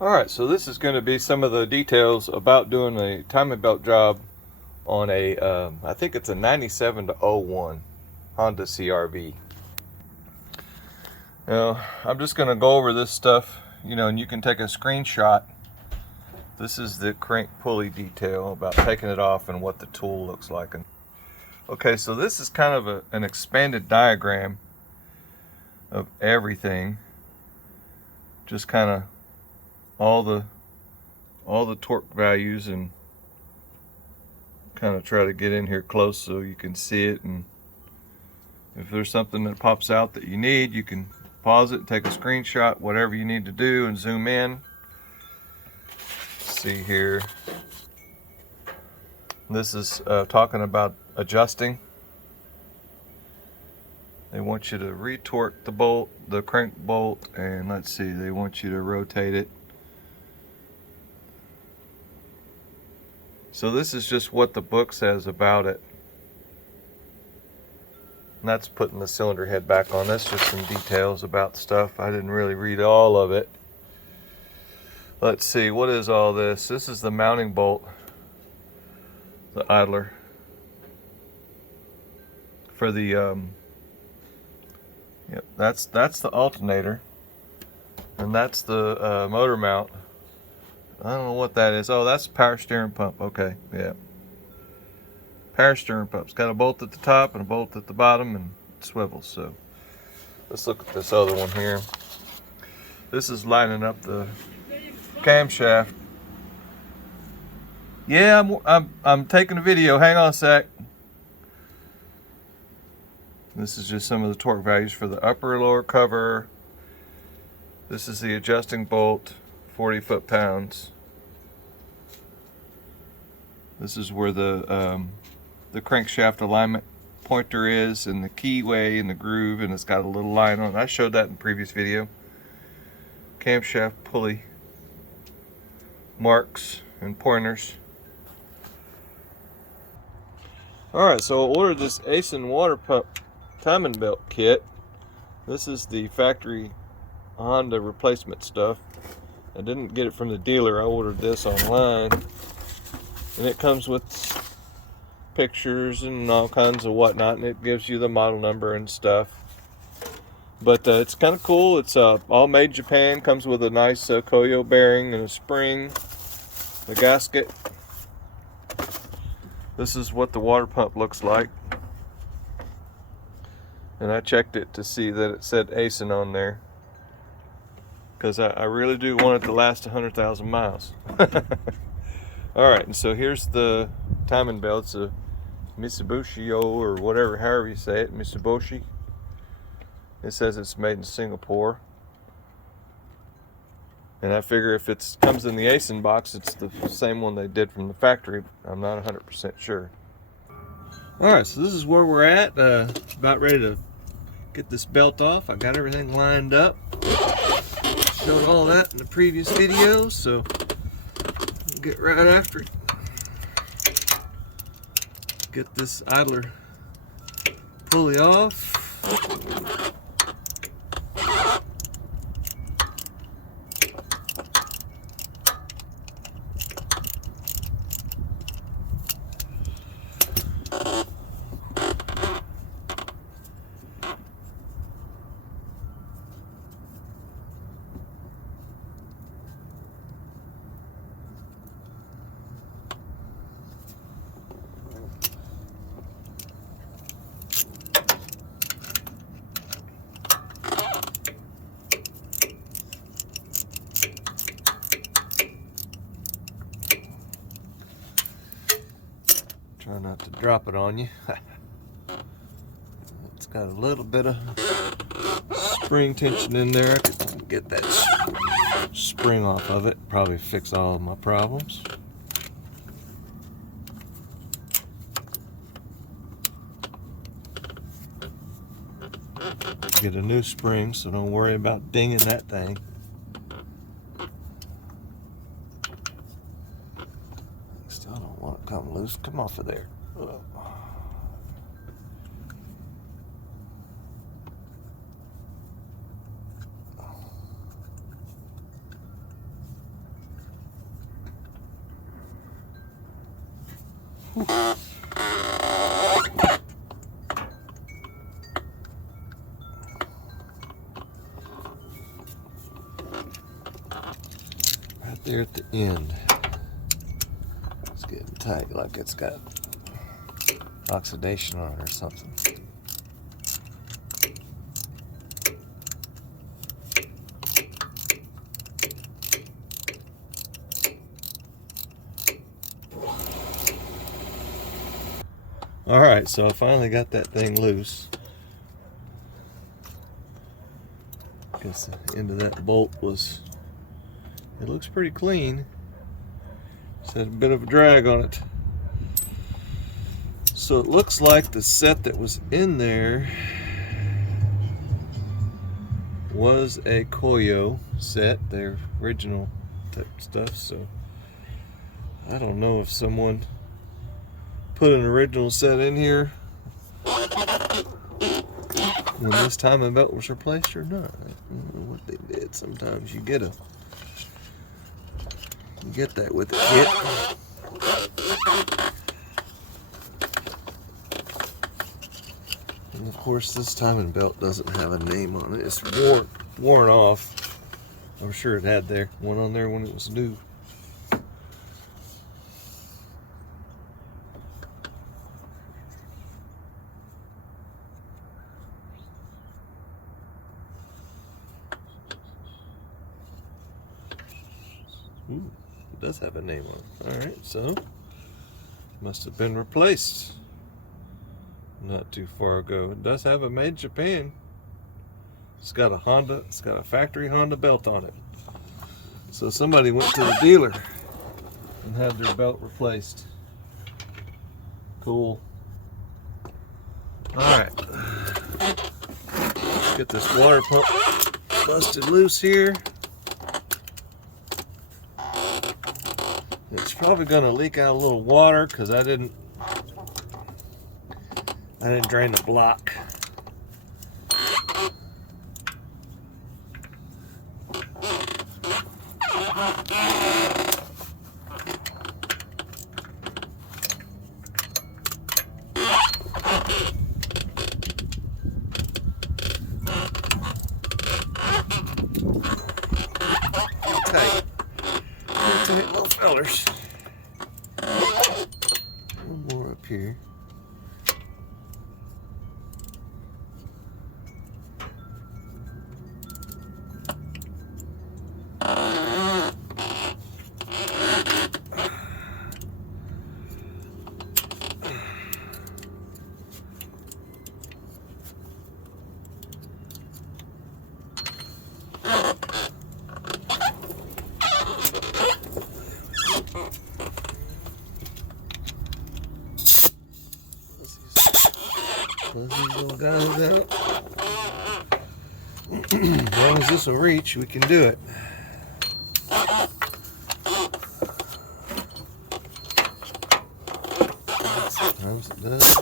Alright, so this is going to be some of the details about doing a timing belt job on a, I think it's a 97 to 01 Honda CRV. Now, I'm just going to go over this stuff, and you can take a screenshot. This is the crank pulley detail about taking it off and what the tool looks like. Okay, so this is kind of an expanded diagram of everything. Just kind of all the torque values, and kind of try to get in here close so you can see it, and if there's something that pops out that you need, you can pause it, take a screenshot, whatever you need to do, and zoom in. See here, this is talking about adjusting. They want you to retorque the crank bolt, and let's see, they want you to rotate it. So this is just what the book says about it. And that's putting the cylinder head back on. That's just some details about stuff. I didn't really read all of it. Let's see, what is all this? This is the mounting bolt, the idler, for the, yep, that's the alternator, and that's the motor mount. I don't know what that is. Oh, that's power steering pump. Okay, yeah. Power steering pump. It's got a bolt at the top and a bolt at the bottom, and it swivels. So let's look at this other one here. This is lining up the camshaft. Yeah, I'm taking a video. Hang on a sec. This is just some of the torque values for the upper and lower cover. This is the adjusting bolt, 40 foot-pounds. This is where the crankshaft alignment pointer is, and the keyway and the groove, and it's got a little line on it. I showed that in the previous video. Camshaft pulley marks and pointers. Alright, so I ordered this Aisin water pump timing belt kit. This is the factory Honda replacement stuff. I didn't get it from the dealer. I ordered this online, and it comes with pictures and all kinds of whatnot, and it gives you the model number and stuff. But it's kind of cool. It's all made in Japan. Comes with a nice Koyo bearing and a spring, a gasket. This is what the water pump looks like, and I checked it to see that it said Aisin on there, because I really do want it to last 100,000 miles. Alright, and so here's the timing belt. It's a Mitsubishi or whatever, however you say it, Mitsubishi. It says it's made in Singapore. And I figure if it comes in the Aisin box, it's the same one they did from the factory. I'm not 100% sure. Alright, so this is where we're at. About ready to get this belt off. I got everything lined up. Showed all that in the previous video, so we'll get right after it. Get this idler pulley off. Try not to drop it on you. It's got a little bit of spring tension in there. I could get that spring off of it. Probably fix all of my problems. Get a new spring, so don't worry about dinging that thing. Still don't want to come loose. Come off of there. Right there at the end. It's getting tight, like it's got oxidation on it or something. Alright, so I finally got that thing loose. Guess the end of that bolt was, it looks pretty clean. It's had a bit of a drag on it. So it looks like the set that was in there was a Koyo set, their original type stuff. So I don't know if someone put an original set in here when this timing belt was replaced or not. I don't know what they did. Sometimes you get that with the kit. And of course this timing belt doesn't have a name on it. It's worn off. I'm sure it had one on there when it was new. Ooh, it does have a name on it. Alright, so must have been replaced not too far ago. It does have a made in Japan. It's got a factory Honda belt on it. So somebody went to the dealer and had their belt replaced. Cool. Alright. Let's get this water pump busted loose here. It's probably going to leak out a little water because I didn't drain the block. Tight little fellers. One more up here. Close these little guys out. As long as this will reach, we can do it. Sometimes it does.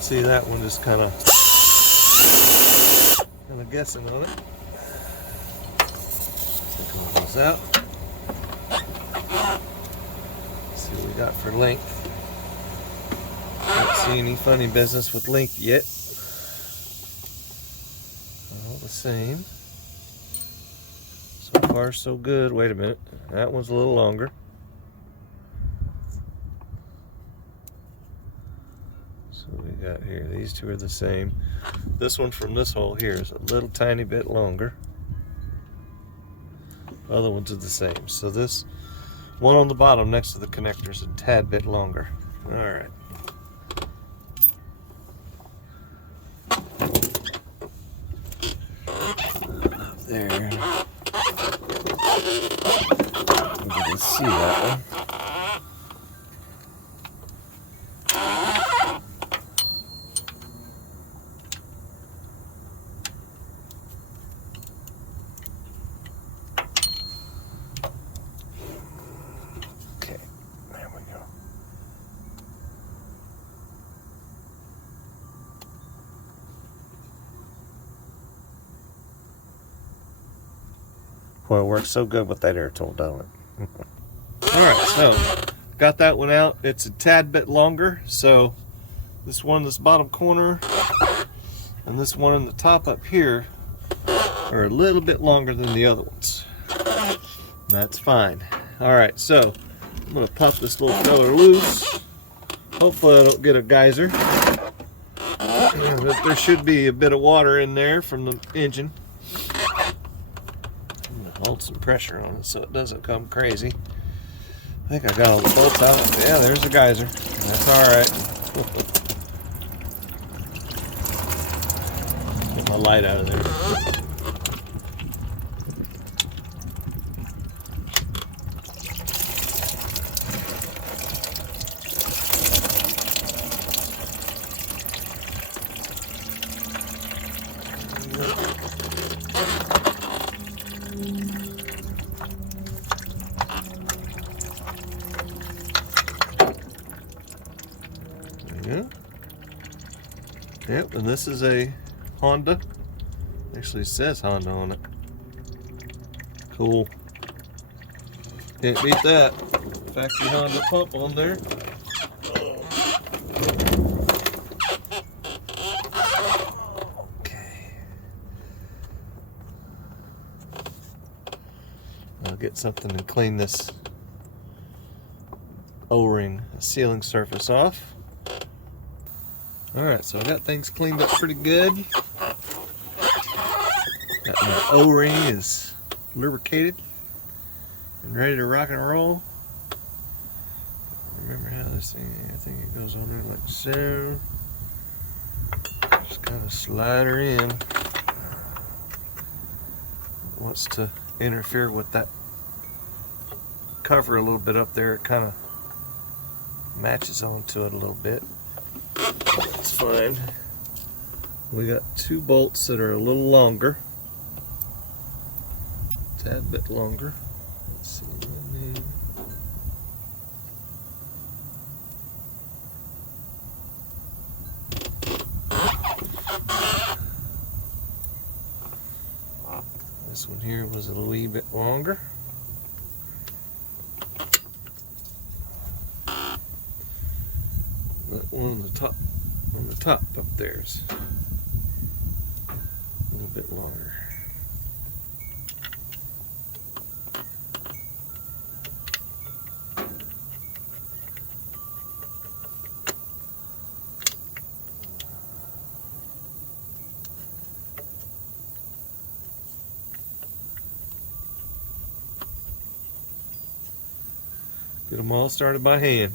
See that one just kind of guessing on it. Take all those out. See what we got for length. Don't see any funny business with length yet. All the same. So far so good. Wait a minute. That one's a little longer. We got here, these two are the same. This one from this hole here is a little tiny bit longer. Other ones are the same. So this one on the bottom next to the connector is a tad bit longer. All right. Up there. You can see that one. Well, it works so good with that air tool, don't it? Alright, so got that one out. It's a tad bit longer, so this one in this bottom corner and this one in the top up here are a little bit longer than the other ones. That's fine. Alright, so I'm going to pop this little fella loose. Hopefully I don't get a geyser. But there should be a bit of water in there from the engine. I'm going to hold some pressure on it so it doesn't come crazy. I think I got all the bolts out. Yeah, there's a geyser. That's alright. Get my light out of there. Yeah. Yep, and this is a Honda. Actually it says Honda on it. Cool. Can't beat that. Factory Honda pump on there. Okay. I'll get something and clean this O-ring sealing surface off. Alright, so I got things cleaned up pretty good. Got my O-ring is lubricated and ready to rock and roll. Remember how this thing, I think it goes on there like so. Just kind of slide her in. Wants to interfere with that cover a little bit up there. It kind of matches onto it a little bit. That's fine. We got two bolts that are a little longer. A tad bit longer. Let's see. This one here was a wee bit longer. That one on the top up there is a little bit longer. Get them all started by hand.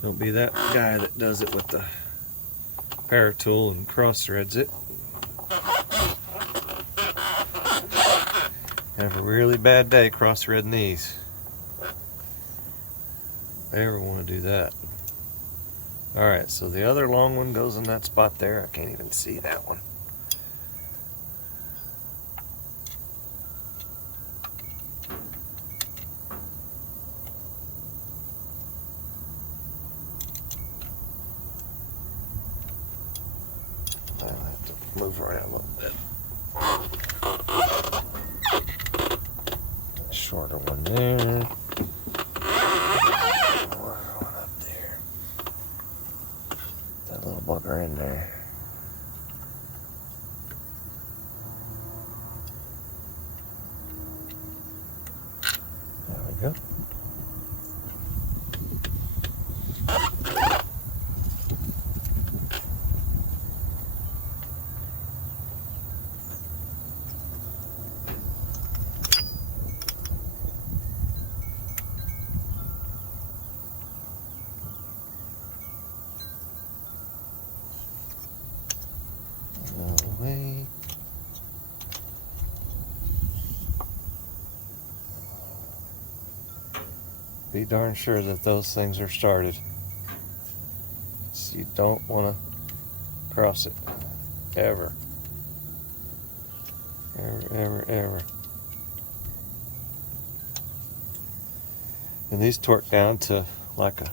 Don't be that guy that does it with the power tool and cross threads it. Have a really bad day cross threading these. If I ever want to do that. Alright, so the other long one goes in that spot there. I can't even see that one. I'll have to move around a little bit. Shorter one there. One up there. That little bugger in there. There we go. Way. Be darn sure that those things are started. So you don't want to cross it. Ever. Ever. And these torque down to like a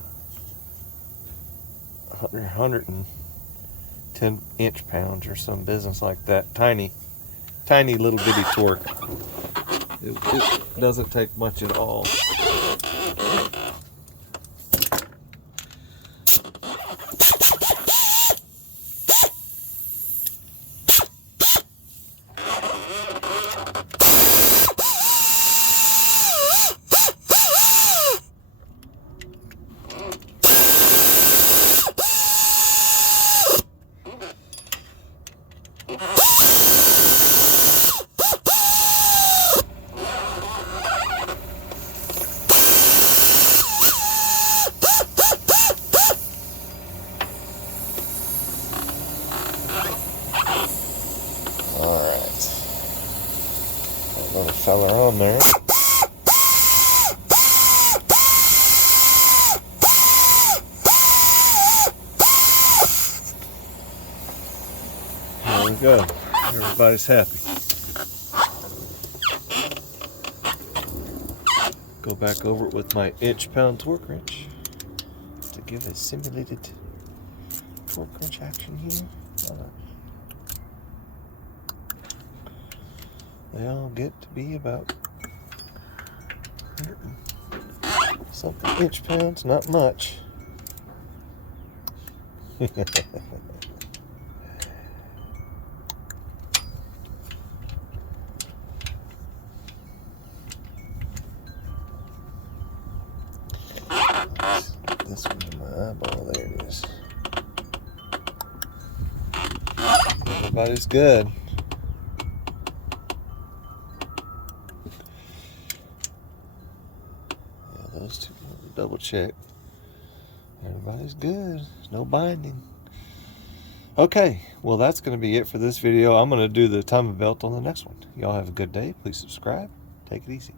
110 inch-pounds or some business like that. Tiny tiny little bitty torque. It doesn't take much at all. Little fella on there. There we go. Everybody's happy. Go back over it with my inch-pound torque wrench to give a simulated torque wrench action here. They all get to be about something inch-pounds, not much. This one in my eyeball, there it is. Everybody's good. Yeah, those two, double check. Everybody's good. No binding. Okay, well that's going to be it for this video. I'm going to do the timing belt on the next one. Y'all have a good day. Please subscribe. Take it easy.